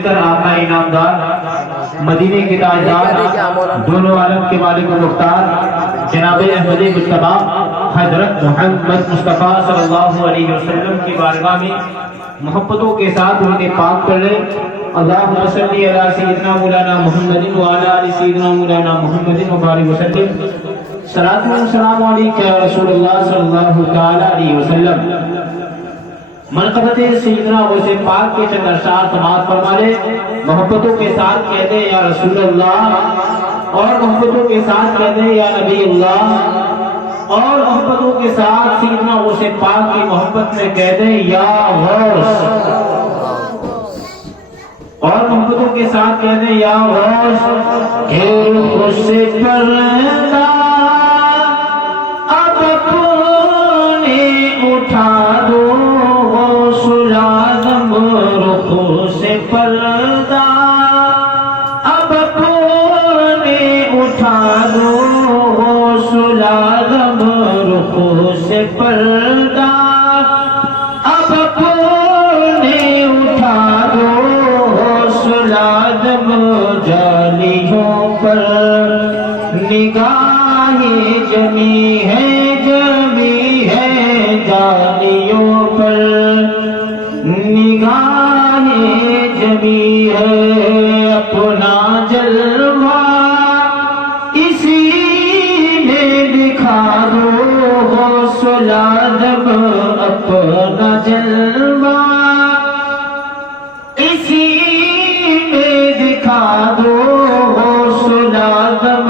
آقا انعامدار مدینے کے تاجدار دونوں عالم کے مالک و مختار جناب احمد مجتبی حضرت محمد مصطفیٰ صلی اللہ علیہ وسلم کی بارگاہ میں محبتوں کے ساتھ درود پاک پڑھ لیں۔ اللہم صلی علی سیدنا مولانا محمد وعلی آل سیدنا مولانا محمد وبارک وسلم۔ صلاۃ و سلام علیک یا رسول اللہ صلی اللہ تعالی علیہ وسلم۔ منقبت سیدنا غوث پاک کے چند اشعار سماعت فرما لے۔ محبتوں کے ساتھ کہتے ہیں یا رسول اللہ، اور محبتوں کے ساتھ کہتے ہیں یا نبی اللہ، اور محبتوں کے ساتھ سیدنا غوث پاک کی محبت میں کہتے ہیں یا غوث، اور محبتوں کے ساتھ کہتے ہیں یا غوث۔ غوث پردہ اب اپنے اٹھا دو، سے پردہ اب اپنے اٹھا دو، غوث اعظم رخ سے پردہ اب اپنے اٹھا دو، غوث اعظم جالیوں پر نگاہیں جمی ہے، جمی ہے جالیوں پر نگاہیں جمی ہے، اپنا جلوہ اسی میں دکھا دو، غوث اعظم اپنا جلوہ اسی میں دکھا دو، غوث اعظم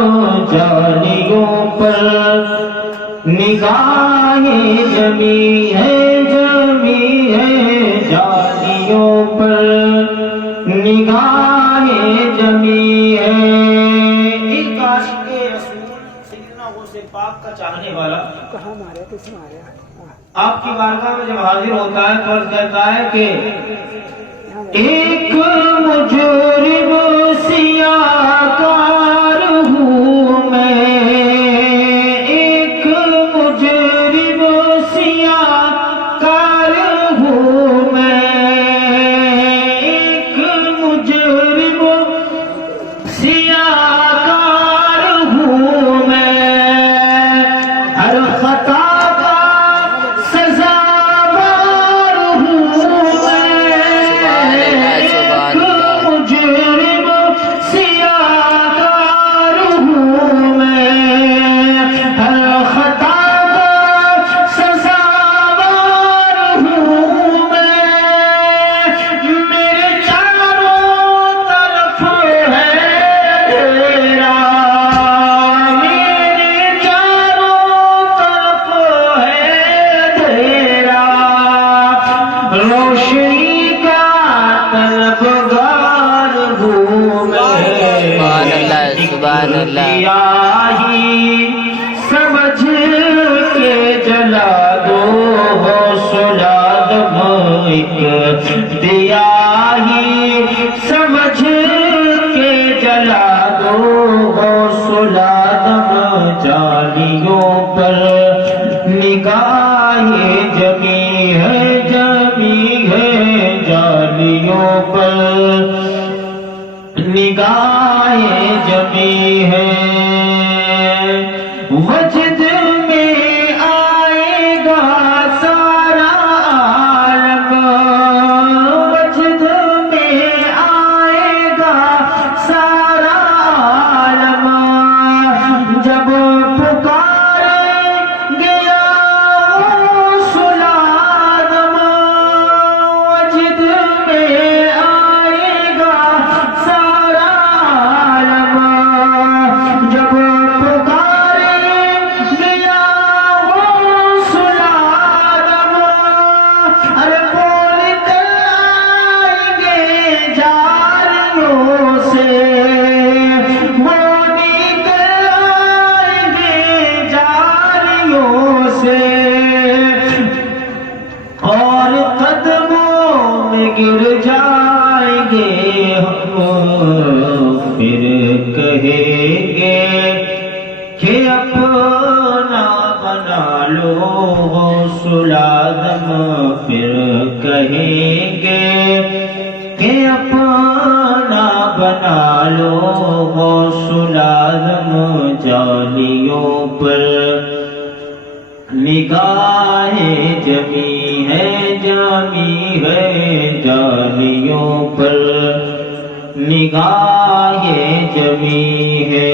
جالیوں پر نگاہیں جمی ہے، جمی ہے جالیوں پر نگاہیں جمی ہے۔ ایک عاشق رسول سیدنا غوث پاک کا چاہنے والا آپ کی بارگاہ میں جب حاضر ہوتا ہے تو عرض کرتا ہے کہ ایک مجرم سیاہ کار ہوں میں، ایک مجرم سیاہ کار ہوں میں، ایک مجرم سیاہ کار ہوں میں، ہر خطا کا سزاوار ہوں میں، ایک مجرم سیاہ کار ہوں میں، ہر خطا کا سزاوار ہوں میں، میرے چاروں طرف ہے تیرا، میرے چاروں طرف ہے تیرا، روشنی کا طلبگار ہوں میں، سبحان اللہ، سبحان اللہ۔ سیاہی سمجھ کے جلا دو، غوث اعظم ایک دیا ہی سمجھ کے جلا دو، غوث اعظم جالیوں پر نگاہیں جمی ہے، جمی ہے جالیوں پر نگاہیں جمی ہے۔ وجد میں آئے گا سارا عالم، وجد میں آئے گا سارا عالم، جب پکارے گیا غوث اعظم، وجد میں آئے گا سارا عالم، جب پکارے گیا غوث اعظم، ارے بول کر آئیں گے جالیوں سے، بول کر آئیں گے جالیوں سے، اور قدموں میں گر جائیں گے ہم، پھر کہیں گے کہ اپنا بنا لو غوث اعظم، پھر کہیں گے کہ اپنا بنا لو غوث العظم جالیوں پر نگاہ جمی ہے جالیوں پر نگاہ جمی ہے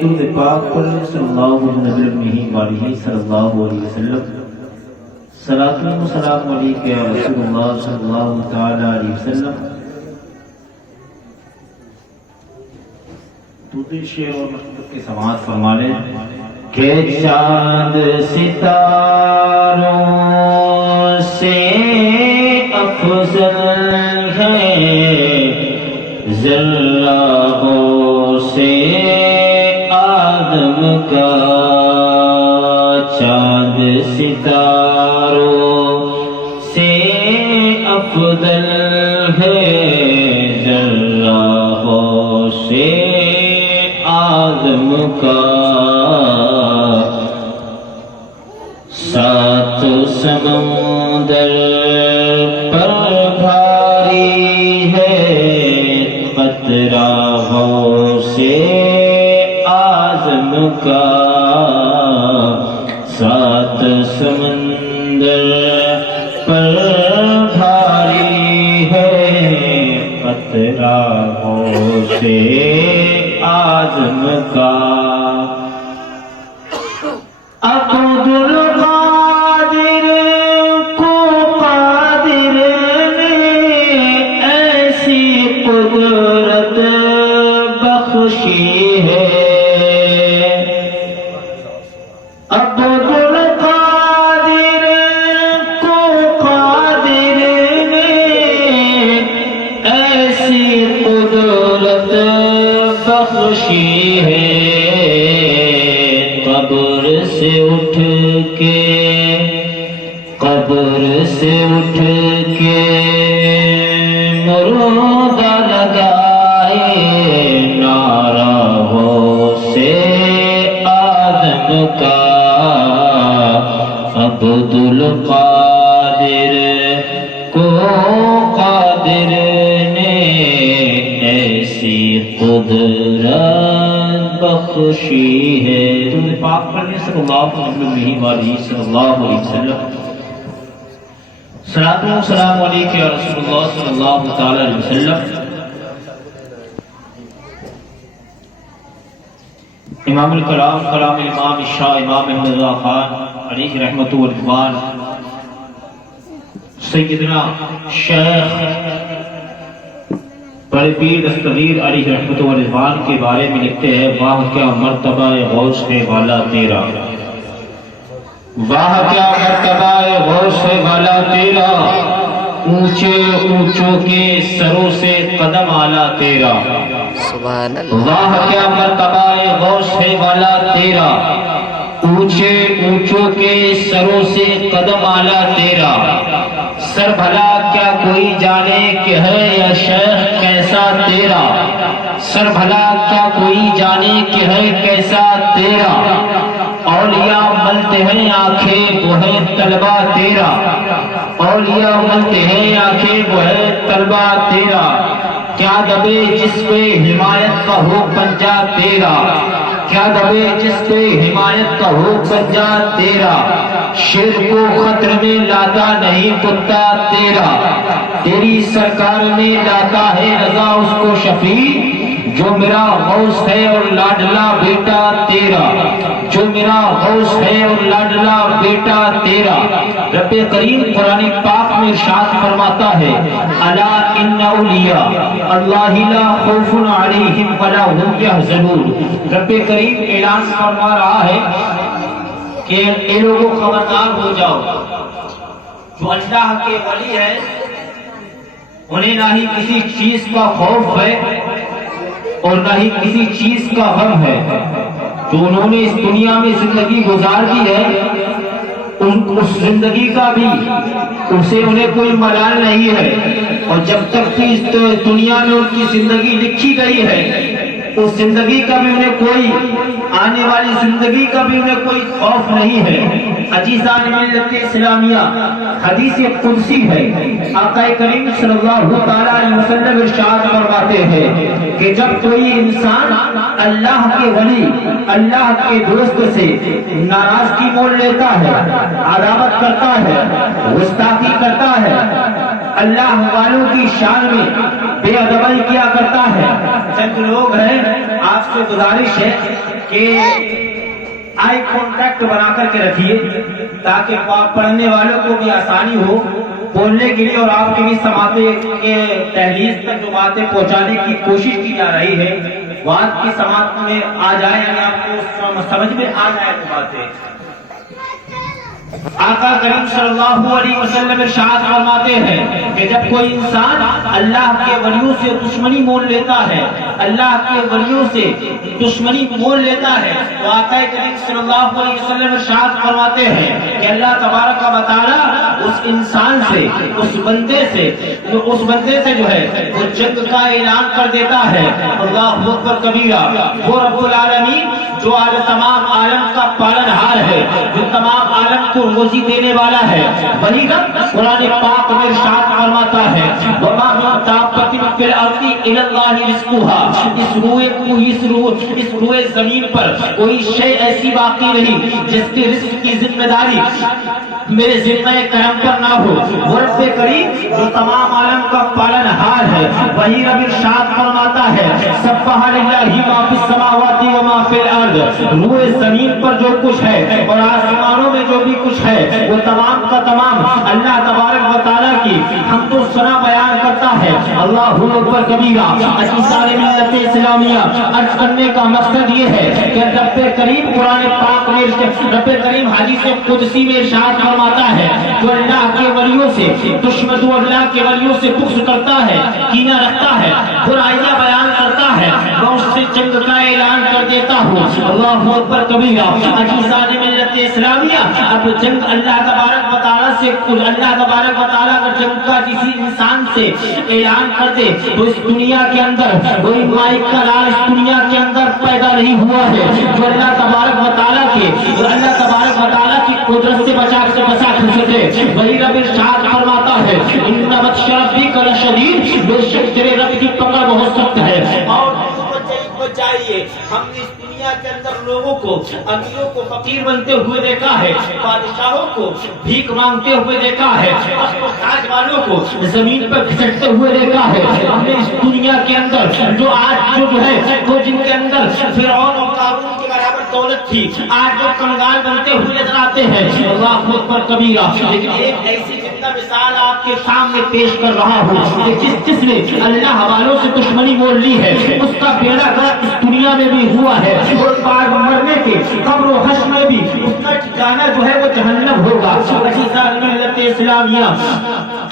درود پاک پر صلی اللہ علیہ وسلم صلاۃ و سلام علیک یا رسول اللہ صلی اللہ تعالی علیہ وسلم دوسرے شعر اور مختصر کے سماعت فرما لیں کہ چاند ستاروں سے افضل ہے ذرّوں سے آدم کا چاند ستاروں سے افضل ہے ذرّوں سے آدم کا سات سمندر پر بھاری ہے قطرہ سے آزم کا سات سمندر پر بھاری ہے قطرہ سے آزم کا عبد القادر کو قادر نے ایسی قدرت بخشی ہے عبد القادر کو قادر نے ایسی قدرت بخشی ہے قبر سے اٹھ کے مردہ لگائے نعرہ ہو سے آدم کا عبد القادر کو قادر نے ایسی قدرت بخشی ہے درود پاک پڑھنے صلی اللہ علیہ وسلم صلاۃ و سلام علیک یا رسول اللہ صلی اللہ تعالی علیہ وسلم امام الکلام کلام امام شاہ امام احمد رضا خان علیہ رحمت و رضوان سیدنا شیخ بڑے پیر دستگیر علیہ رحمت و رضوان کے بارے میں لکھتے ہیں واہ کیا مرتبہ غوث ہے والا تیرا واہ کیا مرتبہ غوث ہے والا تیرا اونچے اونچوں کے سروں سے قدم آلا تیرا سبحان اللہ واہ کیا مرتبہ غوث ہے والا تیرا اونچے اونچوں کے سروں سے قدم آلا تیرا سر بھلا کیا کوئی جانے کہ ہے یا شیخ کیسا تیرا سر بھلا کیا کوئی جانے کہ ہے کیسا تیرا اولیاء ملتے ہیں آنکھیں وہ ہے طلبہ تیرا اولیاء ملتے ہیں آنکھیں وہ ہے طلبہ تیرا کیا دبے جس پہ حمایت کا ہو پنجہ تیرا کیا دبے جس پہ حمایت کا ہو پنجہ تیرا شیر کو خطر میں لاتا نہیں کتا تیرا تیری سرکار میں لاتا ہے رضا اس کو شفیع جو میرا غوث ہے اور لاڈلا بیٹا تیرا جو میرا غوث ہے اور لاڈلا بیٹا تیرا رب کریم قرآن پاک میں ارشاد فرماتا ہے الا ان اولیاء اللہ لا خوف علیہم ولا هم يحزنون رب کریم اعلان فرما رہا ہے کہ اے لوگوں خبردار ہو جاؤ جو اللہ کے ولی ہے انہیں نہ ہی کسی چیز کا خوف ہے اور نہ ہی کسی چیز کا غم ہے جو انہوں نے اس دنیا میں زندگی گزار دی ہے اس زندگی کا بھی اسے انہیں کوئی ملال نہیں ہے اور جب تک کہ اس دنیا میں ان کی زندگی لکھی گئی ہے اس زندگی کا بھی انہیں کوئی آنے والی زندگی کا بھی انہیں کوئی خوف نہیں ہے عزیزان ملت اسلامیہ حدیث قدسی ہے آقا کریم صلی اللہ تعالی علیہ وسلم ارشاد فرماتے فرماتے ہیں کہ جب کوئی انسان اللہ کے ولی اللہ کے دوست سے ناراضگی مول لیتا ہے، عداوت کرتا ہے، گستاخی کرتا ہے، اللہ والوں کی شان میں بے ادبی کیا کرتا ہے، چند لوگ ہیں آپ سے گزارش ہے کہ آئی کانٹیکٹ بنا کر کے رکھیے تاکہ پڑھنے والوں کو بھی آسانی ہو بولنے کے لیے، اور آپ کے بھی سماعت کے تحریر تک جو باتیں پہنچانے کی کوشش کی جا رہی ہے وہ آپ کی سماعت میں آ جائے، یعنی آپ کو سمجھ میں آ جائے وہ باتیں۔ آقا کریم صلی اللہ علیہ وسلم ارشاد فرماتے ہیں کہ جب کوئی انسان اللہ کے ولیوں سے دشمنی مول لیتا ہے، اللہ کے ولیوں سے دشمنی مول لیتا ہے، تو آقا کریم صلی اللہ علیہ وسلم ارشاد فرماتے ہیں کہ اللہ تبارک و تعالی اس انسان سے اس بندے سے جو ہے وہ جنگ کا اعلان کر دیتا ہے۔ اللہ اکبر کبیرہ۔ وہ رب العالمین جو تمام عالم کا پالنہار ہے، جو تمام عالم کو روزی دینے والا ہے، وہی رب قرآن پاک میں ارشاد فرماتا ہے وَمَا مِن دَابَّةٍ فِي الْأَرْضِ إِلَّا اللَّهُ رِزْقُهَا۔ اس روئے زمین پر کوئی شے ایسی باقی نہیں جس کے رزق کی ذمہ داری میرے ذمہ کرم پر نہ ہو۔ وہ رب کریم جو تمام عالم کا پالنہار ہے، وہی رب ارشاد فرماتا ہے سبح للہ ما فی السماوات و ما فی الارض۔ روئے زمین پر جو کچھ ہے اور آسمانوں میں جو بھی کچھ ہے وہ تمام کا تمام اللہ تبارک و تعالیٰ کی حمد و ثنا بیان کرتا ہے۔ اللہ اکبر کبیرہ۔ سارے ملت اسلامیہ عرض کرنے کا مقصد یہ ہے کہ رب کریم قرآن پاک میں رب کریم حدیث قدسی میں ارشاد فرماتا ہے جو اللہ کے ولیوں سے دشمن، جو اللہ کے ولیوں سے بغض کرتا ہے، کینہ رکھتا ہے، برائیاں بیان کرتا ہے، میں اس سے جنگ کا اعلان کر دیتا ہوں۔ اللہ اکبر کبیرہ۔ عزیزان ملت اسلامیہ، اب جنگ اللہ تبارک و تعالیٰ سے، اللہ تبارک و تعالیٰ اگر جنگ کا کسی انسان سے اعلان کر دے تو اس دنیا کے اندر کوئی مائک کا لال اس دنیا کے اندر پیدا نہیں ہوا ہے جو اللہ تبارک و تعالیٰ کے، جو اللہ تبارک و تعالیٰ کی قدرت سے بچا کر سکے۔ وہی رب ارشاد فرماتا ہے ان بطش ربک لشدید، بے شک تیرے رب کی پکڑ بہت سخت ہے۔ اور چاہیے ہم نے اس دنیا کے اندر لوگوں کو، امیروں کو فقیر بنتے ہوئے دیکھا ہے، بادشاہوں کو بھیک مانگتے ہوئے دیکھا ہے، تاج والوں کو زمین پر گھسٹتے ہوئے دیکھا ہے۔ ہم نے اس دنیا کے اندر جو آج جو ہے وہ جن کے اندر فرعون اور قارون کے برابر دولت تھی، آج جو کنگال بنتے ہوئے نظر آتے ہیں۔ اللہ اکبر کبیرہ۔ لیکن ایک ایسی زندہ مثال آپ کے سامنے پیش کر رہا ہوں کہ جس نے اللہ والوں سے دشمنی مول لی ہے اس کا بیڑا غرق اس دنیا میں بھی ہوا ہے، اور بعد مرنے کے قبر و حشر میں بھی اس کا ٹھکانہ جو ہے وہ جہنم ہوگا۔ عزیزان ملت اسلامیہ،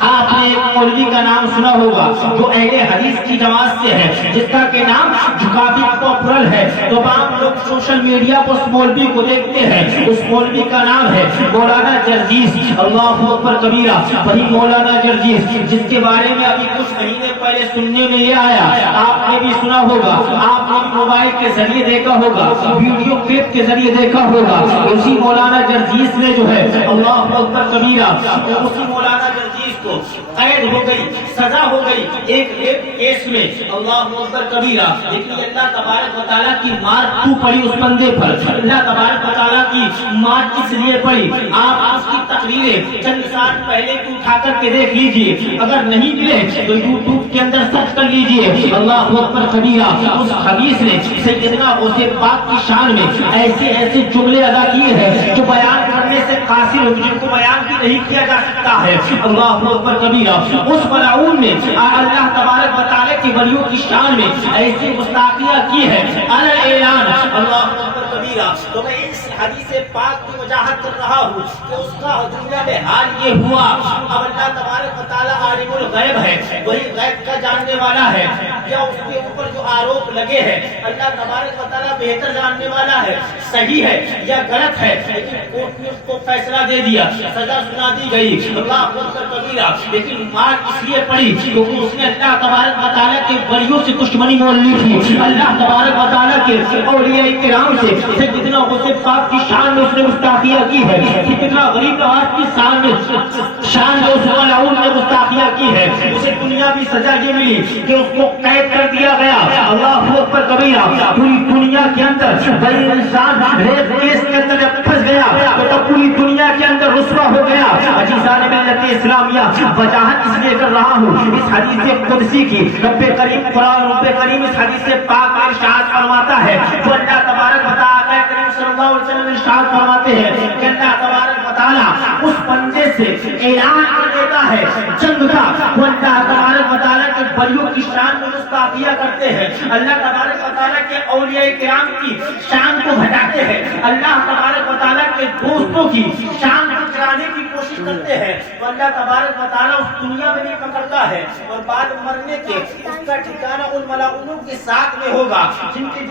آپ نے ایک مولوی کا نام سنا ہوگا جو اہل حدیث کی جماعت سے ہے، جس کا کہ نام جو کافی پاپولر ہے، تو عام لوگ سوشل میڈیا پر اس مولوی کو دیکھتے ہیں۔ اس مولوی کا نام ہے مولانا جرجیس۔ اللہ اکبر کبیرہ۔ وہی مولانا جرجیس جس کے بارے میں ابھی کچھ مہینے پہلے سننے میں یہ آیا، آپ نے بھی سنا ہوگا، آپ نے موبائل کے ذریعے دیکھا ہوگا، ویڈیو کلپ کے ذریعے دیکھا ہوگا۔ اسی مولانا جرجیس نے جو ہے اللہ اکبر کبیرہ، اسی مولانا جرجیس کو قید ہو گئی، سزا ہو گئی ایک ریپ کیس میں۔ اللہ اکبر کبیرہ۔ لیکن اللہ تبارک و تعالیٰ کی مار کیوں پڑی اس بندے پر؟ اللہ تبارک و تعالیٰ کی مار کس لیے پڑی؟ آپ اس کی تقریریں چند سال پہلے کی اٹھا کر کے دیکھ لیجئے، اگر نہیں ملے تو یوٹیوب کے اندر سرچ کر لیجئے۔ اللہ اکبر کبیرہ۔ اس حدیث نے سیدنا غوث پاک کی شان میں ایسے ایسے جملے ادا کیے ہیں جو بیان کرنے سے قاصر ہو، جن کو بیان بھی نہیں کیا جا سکتا ہے۔ اللہ اکبر کبیرہ۔ اس ملعون نے اللہ تبارک و تعالیٰ کی ولیوں کی شان میں ایسی گستاخیاں کی ہے، اعلان۔ اللہ اکبر کبیرہ۔ تو میں اس حدیث پاک کی وجاہت کر رہا ہوں کہ اس کا دنیا میں حال یہ ہوا۔ اب اللہ تبارک و تعالیٰ عالم الغیب ہے، وہی غیب کا جاننے والا ہے، یا اس کے اوپر جو آروپ لگے ہیں اللہ تبارک و تعالیٰ بہتر جاننے والا ہے، صحیح ہے یا غلط ہے، لیکن کورٹ نے اس کو فیصلہ دے دیا، سزا سنا دی گئی۔ اللہ اکبر کبیرہ۔ لیکن مار اس لیے پڑی کیونکہ اس نے اللہ تبارک و تعالیٰ کے کے ولیوں سے دشمنی مول لی تھی، اللہ تبارک و تعالیٰ کے اولیاء کرام سے سیدنا غوث پاک کی شان میں اس نے گستاخیاں کی ہے، کتنا غریب نواز کی شان میں اس ملعون نے گستاخیاں کی ہے، اسے دنیا بھی سزا یہ ملی کہ اس کو قید کر دیا گیا، اللہ اکبر کبیرہ، پوری دنیا کے اندر بڑی انسان ریپ کیس کے اندر جب پھنس گیا تو پوری دنیا کے اندر رسوا ہو گیا۔ عزیزان ملت اسلامیہ، وجاہت اس لیے کر رہا ہوں اس حدیث قدسی کی، رب کریم قرآن رب کریم اس حدیث پاک میں ارشاد فرماتا ہے، جو اللہ تبارک و تعالیٰ کریم صلی اللہ علیہ وسلم ارشاد فرماتے ہیں کہ اللہ تبارک و تعالیٰ اس بندے سے اعلان کر دیتا ہے جنگ کا، وہ اللہ تبارک و تعالیٰ کے ولیوں کی شان میں گستاخیاں کرتے ہیں، اللہ تبارک و تعالیٰ کے اولیاء کرام کی شان کو گھٹاتے ہیں، اللہ تبارک و تعالیٰ کے دوستوں کی شان کو گرانے کی کوشش کرتے ہیں، تو اللہ تبارک و تعالیٰ اس دنیا میں نہیں پکڑتا ہے، اور بعد مرنے کے اس کا ٹھکانہ ان ملعونوں کے ساتھ میں ہوگا جن سے اس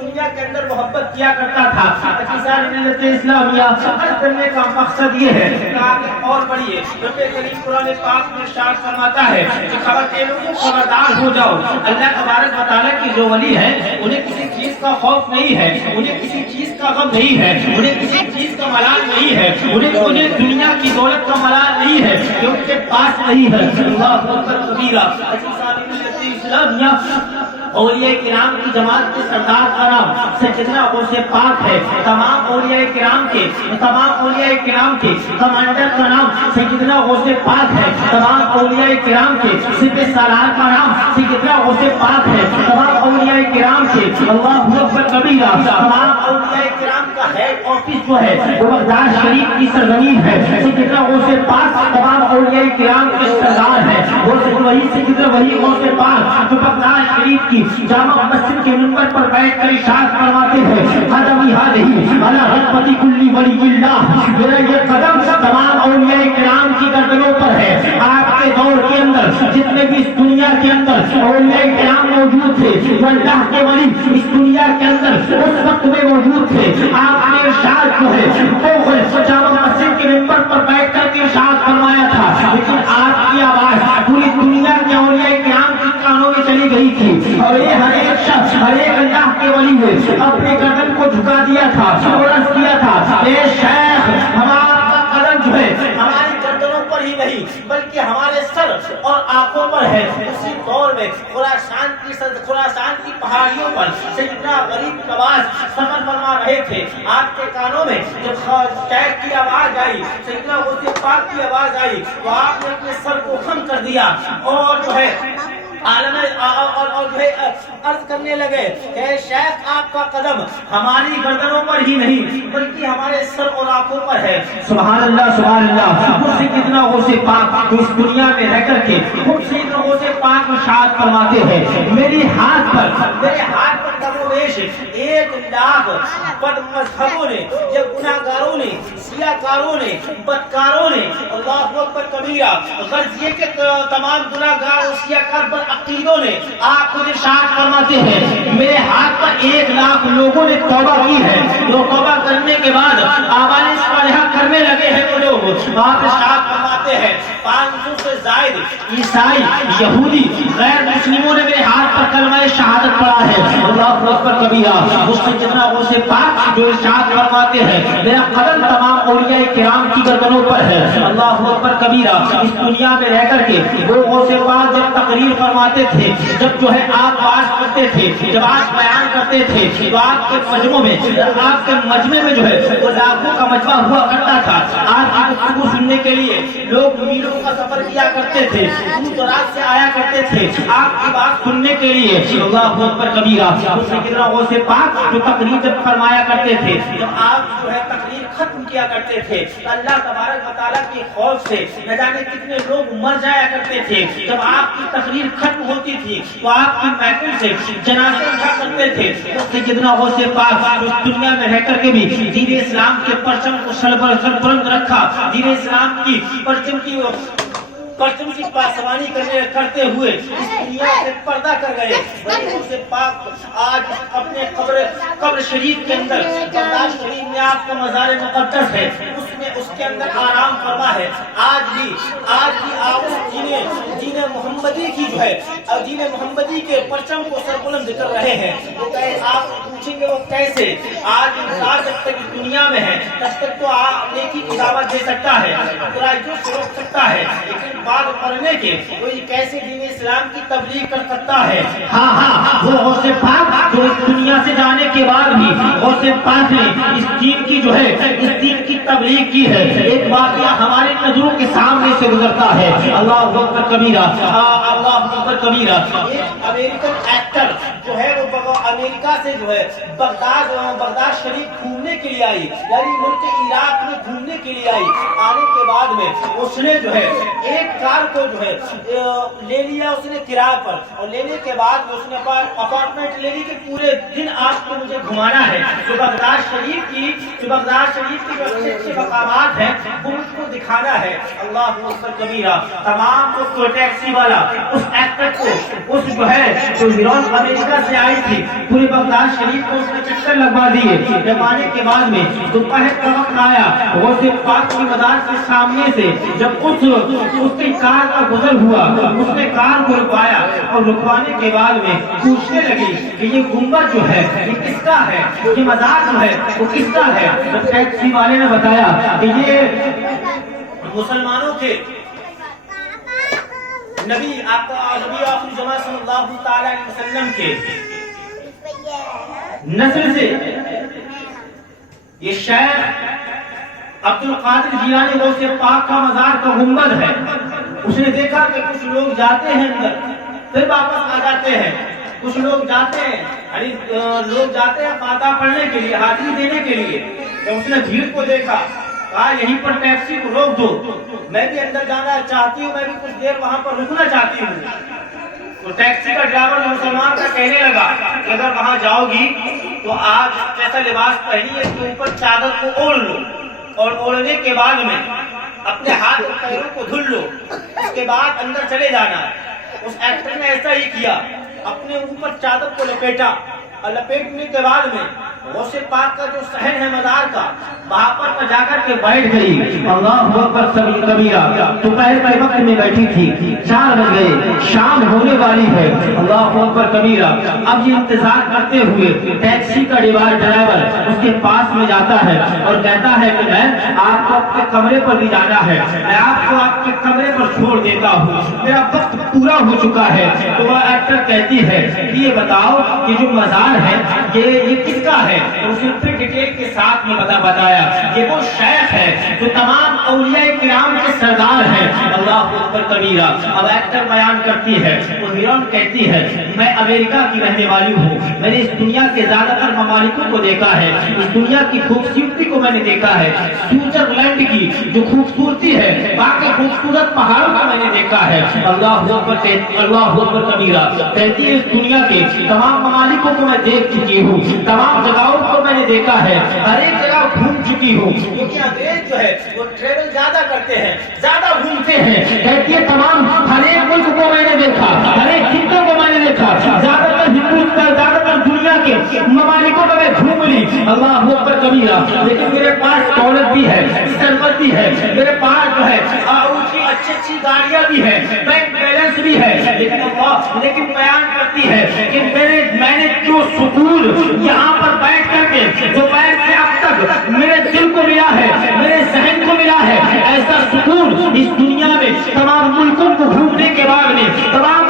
دنیا کے اندر محبت کیا کرتا تھا۔ عزیزان ملت اسلامیہ، عرض کرنے کا مقصد یہ ہے کہ آگے اور بڑھیے، رب کریم قرآن پاک میں ارشاد فرماتا ہے کہ خبردار ہو جاؤ، اللہ تبارک و تعالیٰ کی جو ولی ہے انہیں کسی چیز کا خوف نہیں ہے، انہیں کسی چیز کا غم نہیں ہے، انہیں کسی چیز کا ملال نہیں ہے، انہیں دنیا کی دولت کا ملال نہیں ہے کہ ان کے پاس نہیں ہے۔ اللہ اکبر کبیرہ۔ عزیزان ملت اسلامیہ، اولیاء کرام کی جماعت کے سردار کا نام سیدنا غوث پاک ہے، تمام اولیاء کرام کے کمانڈر کا نام سیدنا غوث پاک ہے، تمام اولیاء کرام کے سپہ سالار کا نام سیدنا غوث پاک ہے، تمام اولیاء کرام کے اللہ اکبر کبیرہ، تمام اولیاء کرام کا ہیڈ آفس جو ہے وہ بغداد شریف کی سرزمین ہے، سیدنا غوث پاک تمام اولیاء کرام کے سردار ہے، وہی سیدنا وہی غوث پاک جو بغداد شریف کی جامع مسجد کے منبر پر بیٹھ کر ارشاد فرماتے ہیں، قدمی ہذہ علی رغبۃ کل ولی اللہ، میرا یہ قدم تمام اولیاء کرام کی گردنوں پر ہے۔ آپ کے دور کے اندر جتنے بھی اس دنیا کے اندر اولیاء کرام موجود تھے، جو اللہ کے ولی اس دنیا کے اندر اس وقت میں موجود تھے، آپ نے ارشاد جو ہے وہ جامع مسجد کے منبر پر بیٹھ کر کے ارشاد فرمایا تھا، لیکن آپ کی آواز پوری دنیا کے اولیاء کرام کی کانوں میں چلی گئی تھی، اور یہ ہر ایک شخص ہر ایک اللہ کے ولی نے اپنے گردن کو جھکا دیا تھا اور عرض کیا تھا، اے شیخ ہمارا قدم جو ہے ہماری گردنوں پر ہی نہیں بلکہ ہمارے سر اور آنکھوں پر ہے۔ اسی دور میں خراسان کی پہاڑیوں پر سیدنا غریب نواز سفر فرما رہے تھے، آپ کے کانوں میں جب شیخ کی آواز آئی، سیدنا غوث پاک کی آواز آئی تو آپ نے اپنے سر کو خم کر دیا اور جو ہے عرض کرنے لگے کہ شیخ آپ کا قدم ہماری گردنوں پر ہی نہیں بلکہ ہمارے سر اور آنکھوں پر ہے۔ سبحان اللہ سبحان اللہ۔ مجھ سے کتنا غوث پاک اس دنیا میں رہ کر کے خود سے غوث پاک ارشاد فرماتے ہیں، میرے ہاتھ پر درویش 1,00,000 بد مذہبوں نے یا گناہ گاروں نے سیاہ کاروں نے بدکاروں نے اللہ اکبر کبیرہ غرض یہ کہ تمام گناہ گار اور سیاہ کار بد عقیدوں نے آپ کو ارشاد فرماتے ہیں، میرے ہاتھ پر 1,00,000 لوگوں نے توبہ کی ہے، جو توبہ کرنے کے بعد اعمال صالحہ کرنے لگے ہیں وہ لوگ آپ ارشاد فرماتے ہیں 500 سے زائد عیسائی یہودی غیر مسلموں نے میرے ہاتھ پر کلمہ شہادت پڑھا ہے۔ اللہ اکبر کبیرہ۔ اس سے جتنا غوث پاک جو ارشاد فرماتے ہیں، میرا قدم تمام اولیاء کرام کی گردنوں پر ہے۔ اللہ اکبر کبیرہ۔ اس دنیا میں رہ کر کے وہ غوث پاک جب تقریر فرماتے تھے، جب جو ہے آپ بات کرتے تھے، جب آپ بیان کرتے تھے تو آپ کے مجمع میں جو ہے وہ لاکھوں کا مجمع ہوا کرتا تھا۔ آپ کی گفتگو سننے کے لیے لوگ میلوں کا سفر کیا کرتے تھے، دور دراز سے آیا کرتے تھے آپ کی بات سننے کے لیے۔ اللہ اکبر کبیرہ۔ اس نے کتنا غوث پاک جو تقریر جب فرمایا کرتے تھے، جب آپ جو ہے تقریر ختم کیا کرتے تھے، اللہ تبارک و تعالیٰ کے خوف سے نہ جانے کتنے لوگ مر جایا کرتے تھے۔ جب آپ کی تقریر ختم ہوتی تھی تو آپ کی محفل سے جنازے اٹھا کرتے تھے۔ اس سے کتنا غوث پاک اس دنیا میں رہ کر کے بھی دین اسلام کے پرچم کو سربلند رکھا، دین اسلام کی پرچم کی پاسبانی کرتے ہوئے اس دنیا سے پردہ کر گئے۔ غوث پاک آج اپنے قبر شریف کے اندر بغداد شریف میں آپ کا مزار مقدس ہے، اس میں اس کے اندر آرام فرما ہے. آج بھی آپ دین محمدی کی جو ہے دین محمدی کے پرچم کو سربلند کر رہے ہیں. وہ آپ پوچھیں گے وہ کیسے؟ آج انسان جب تک دنیا میں ہے تب تک تو نیکی کی دعوت دے سکتا ہے, برائیوں سے روک سکتا ہے, لیکن بعد پڑھنے کے وہ کیسے دین اسلام کی تبلیغ کر سکتا ہے؟ ہاں وہ غوث پاک جو اس دنیا سے جانے کے بعد بھی غوث پاک نے اس دین کی جو ہے اس دین کی تبلیغ کی ہے. ایک واقعہ ہمارے نظروں کے سامنے سے گزرتا ہے. اللہ اکبر کبیرہ, اللہ اکبر کبیرہ. ایک امریکن ایکٹر جو ہے وہ امریکہ سے جو ہے بغداد شریف گھومنے کے لیے آئی, یعنی ملک عراق میں گھومنے کے لیے آئی. آنے کے بعد میں اس نے جو ہے ایک کار کو جو ہے لے لیا اس نے کرایہ پر, اور لینے کے بعد اس نے اپارٹمنٹ لے لی کہ پورے دن آپ کو مجھے گھمانا ہے. جو بغداد شریف کی جو اچھے اچھے مقامات ہیں وہ مجھ کو دکھانا ہے. اللہ اکبر کبیرہ. تمام اس ٹیکسی والا اس ایکٹر کو اس جو ہے جو ہیروئن امریکہ سے آئی تھی پورے بغداد شریف کو اس نے چکر لگوا دیے. جب آنے کے بعد میں دوپہر کا وقت آیا, غوث پاک کی مزار کے سامنے سے جب اس کی کار کا گزر ہوا, اس نے کار کو رکوایا اور رکوانے کے بعد میں پوچھنے لگی کہ یہ گنبد جو ہے یہ کس کا ہے, یہ مزار جو ہے وہ کس کا ہے. ٹیکسی والے نے بتایا کہ یہ مسلمانوں کے نبی آخری زمان صلی اللہ تعالی علیہ وسلم کے نسل سے یہ شیخ عبد القادر جیلانی غوث پاک کا مزار کا گنبد ہے. اس نے دیکھا کہ کچھ لوگ جاتے ہیں اندر پھر واپس آ جاتے ہیں, کچھ لوگ جاتے ہیں یعنی لوگ جاتے ہیں فاتحہ پڑھنے کے لیے, حاضری دینے کے لیے. جب اس نے بھیڑ کو دیکھا کہا یہیں پر ٹیکسی کو روک دو, میں بھی اندر جانا چاہتی ہوں, میں بھی کچھ دیر وہاں پر رکنا چاہتی ہوں. تو ٹیکسی کا ڈرائیور مسلمان کا کہنے لگا کہ اگر وہاں جاؤ گی تو آج ایسا لباس پہنی ہے کہ اوپر چادر کو اوڑھ لو, اور اوڑھنے کے بعد میں اپنے ہاتھ اور پیروں کو دھل لو, اس کے بعد اندر چلے جانا. اس ایکٹر نے ایسا ہی کیا, اپنے اوپر چادر کو لپیٹا, اور لپیٹنے کے بعد میں غوث پاک کا جو صحن ہے مزار کا وہاں پر جا کر کے بیٹھ گئی. اللہ اکبر کبیرہ. دوپہر کے وقت میں بیٹھی تھی, 4 بج گئے, شام ہونے والی ہے. اللہ اکبر کبیرہ. اب یہ انتظار کرتے ہوئے ٹیکسی کا ڈرائیور اس کے پاس میں جاتا ہے اور کہتا ہے کہ میں آپ کو آپ کے کمرے پر بھی جانا ہے, میں آپ کو آپ کے کمرے پر چھوڑ دیتا ہوں, میرا وقت پورا ہو چکا ہے. تو وہ ایکٹر کہتی ہے کہ یہ بتاؤ کہ جو مزار ہے یہ کس کا ہے. اسے پھر ڈیٹیل کے ساتھ میں بتایا یہ وہ شیخ ہے جو تمام اولیاء کرام کے سردار ہیں. اللہ اکبر کبیرہ. اب ایکٹر بیان کرتی ہے, وہ ہیروئن کہتی ہے میں امریکہ کی رہنے والی ہوں, میں نے اس دنیا کے زیادہ تر ممالکوں کو دیکھا ہے, اس دنیا کی خوبصورتی کو میں نے دیکھا ہے, سوئٹزرلینڈ کی جو خوبصورتی ہے, باقی خوبصورت پہاڑوں کو میں نے دیکھا ہے. اللہ اکبر کبیرہ. کہتی ہے اس دنیا کے تمام ممالکوں کو میں دیکھ چکی ہوں, تمام جگہوں کو میں نے دیکھا ہے, ہر ایک جگہ گھوم چکی ہوں. کیونکہ انگریز جو ہے وہ ٹریول زیادہ کرتے ہیں, زیادہ گھومتے ہیں. کہتی ہے تمام ہر ایک ملک کو میں نے دیکھا, ہر ایک خطے کو میں نے دیکھا, زیادہ تر ہندوستان زیادہ تر دنیا کے ممالکوں کو میں گھوم لی. اللہ اکبر کبیرہ. لیکن میرے پاس دولت بھی ہے, ثروت بھی ہے, میرے پاس جو ہے اچھی گاڑیاں بھی ہے, بینک بیلنس بھی ہے, لیکن بیان کرتی ہے کہ میں نے جو سکون یہاں پر بیٹھ کر کے جو بیٹھ سے اب تک میرے دل کو ملا ہے, میرے ذہن کو ملا ہے, ایسا سکون اس دنیا میں تمام ملکوں کو گھومنے کے بعد میں, تمام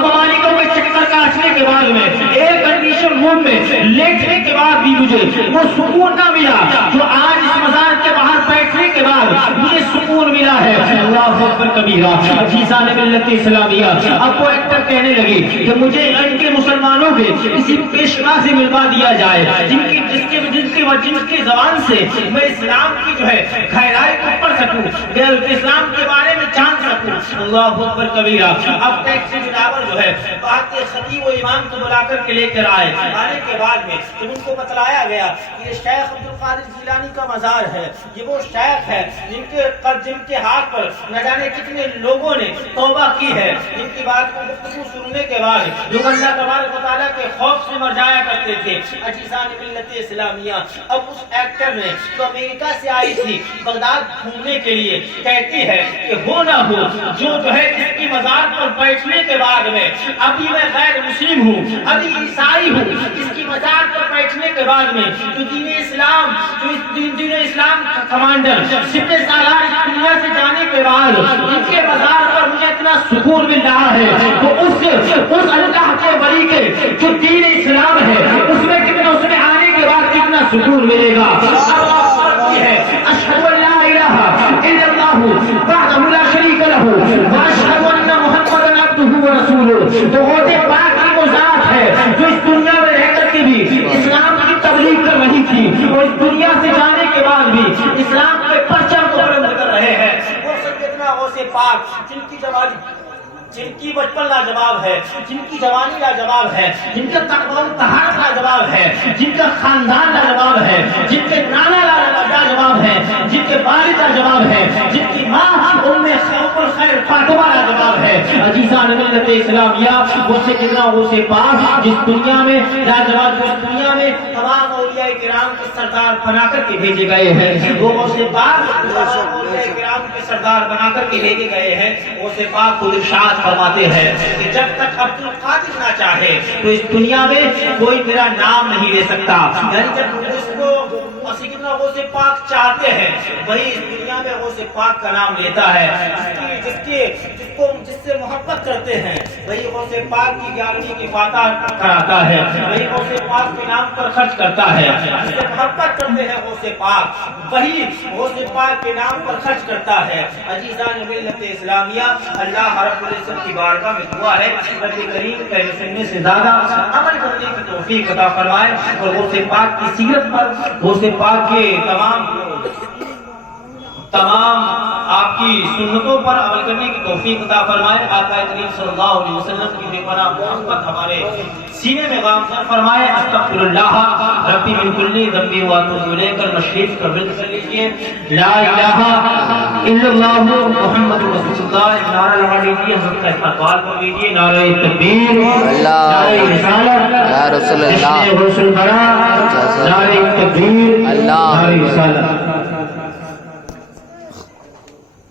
ممالکوں میں چکر کاٹنے کے بعد میں, ایئر کنڈیشن روم میں لیٹنے کے بعد بھی مجھے وہ سکون نہ ملا جو آج اس مزار کے باہر بیٹھنے کے بعد مجھے سکون ملا ہے. اللہ اکبر کبیرہ. عزیزان ملت اسلامیہ. اب وہ ایکٹر کہنے لگی کہ مجھے ان کے مسلمانوں کے کسی پیشوا سے ملوا دیا جائے جن کی زبان سے میں اسلام کی جو ہے گہرائی کو پڑھ سکوں, اسلام کے بارے میں جان سکوں. اللہ اکبر کبیرہ. اب ٹیکسی ڈرائیور جو جو ہے باغ کے خطیب و امام کو بلا کر کے لے کر آئے. آنے کے بعد میں جب ان کو بتلایا گیا کہ یہ شیخ عبد القادر جیلانی کا مزار ہے, یہ وہ شیخ ہے جن کے ہاتھ پر نہ جانے کتنے لوگوں نے توبہ کی ہے, جن کی بات کو گفتگو سننے کے بعد لوگ اللہ تبارک و تعالیٰ کے خوف سے مر جایا کرتے تھے. عزیزان ملت اسلامیہ, اب اس ایکٹر نے جو امریکہ سے آئی تھی بغداد گھومنے کے لیے, کہتی ہے کہ ہو نہ ہو جو ہے جس کی مزار پر بیٹھنے کے بعد میں ابھی میں غیر مسلم ہوں, ابھی عیسائی ہوں, اس کی مزار پر بیٹھنے کے بعد میں جو دین اسلام کا کمانڈر سپہ سالار اس دنیا سے جانے کے بعد ان کے مزار پر مجھے اتنا سکون مل رہا ہے, تو اس اللہ کے ولی کے جو دین اسلام ہے اس میں آنے کے بعد کتنا سکون ملے گا. اب آپ پڑھتی ہے اشہد ان لا الہ الا اللہ وحدہ لا شریک لہ واشہد ان محمدا عبدہ ورسولہ. تو وہ پاک کی وہ ذات ہے جو اس دنیا میں رہ کر کے بھی اسلام کی تبلیغ کر رہی تھی اور اس دنیا سے جانے کے بعد بھی اسلام کے پرچم کو بلند کر رہے ہیں. وہ سیدنا غوث پاک جن کی بچپن لاجواب ہے, جن کی جوانی لاجواب ہے, جن کا تقوی و طہارت لاجواب ہے, جن کا خاندان لاجواب ہے, جن کے نانا لاجواب ہے, جن کے والد لاجواب ہے, جن کی ماں ام خیر فاطمہ لاجواب ہے. عزیزان ملت اسلامیہ, وہ سے کتنا وہ سے پاک جس دنیا میں لاجواب, جس دنیا میں تمام اولیاء کرام کے سردار بنا کر کے بھیجے گئے ہیں, وہ سے پاک تمام اولیاء کرام کے سردار بنا کر کے بھیجے گئے ہیں. وہ سے پاک خود ارشاد فرماتے ہیں کہ جب تک عبد القادر نہ چاہے تو اس دنیا میں کوئی میرا نام نہیں لے سکتا. یعنی جب جس کو سیدنا غوث پاک چاہتے ہیں وہی اس دنیا میں غوث پاک کا نام لیتا ہے. جس سے محبت کرتے ہیں وہی غوث پاک کی 11ویں کی فاتح کراتا ہے, وہی غوث پاک کے نام پر خرچ کرتا ہے. جس سے محبت کرتے ہیں غوث پاک وہی غوث پاک کے نام پر خرچ کرتا ہے. عزیزان ملت اسلامیہ, اللہ رب العزت کی بارگاہ میں دعا ہے نبی کریم کے سننے سے زیادہ عمل کرنے کی توفیق عطا فرمائے اور غوث پاک کی سیرت پر, غوث پاک کے تمام آپ کی سنتوں پر عمل کرنے کی توفیق عطا فرمائے. آقا کریم صلی اللہ علیہ وسلم کی بے پناہ محبت ہمارے سینے میں گامزن فرمائے. استغفر اللہ ربی من کل ذنب واتوب الیہ کر تشریف قبول کر لیجیے. لا الہ الا اللہ محمد رسول اللہ. نعرہ لگا لیجیے, حضرت کا استقبال کر لیجیے. نعرہ تکبیر, نعرہ رسالت, یا رسول اللہ, رسول برا, نعرہ تکبیر, اللہ نعرہ رسالت.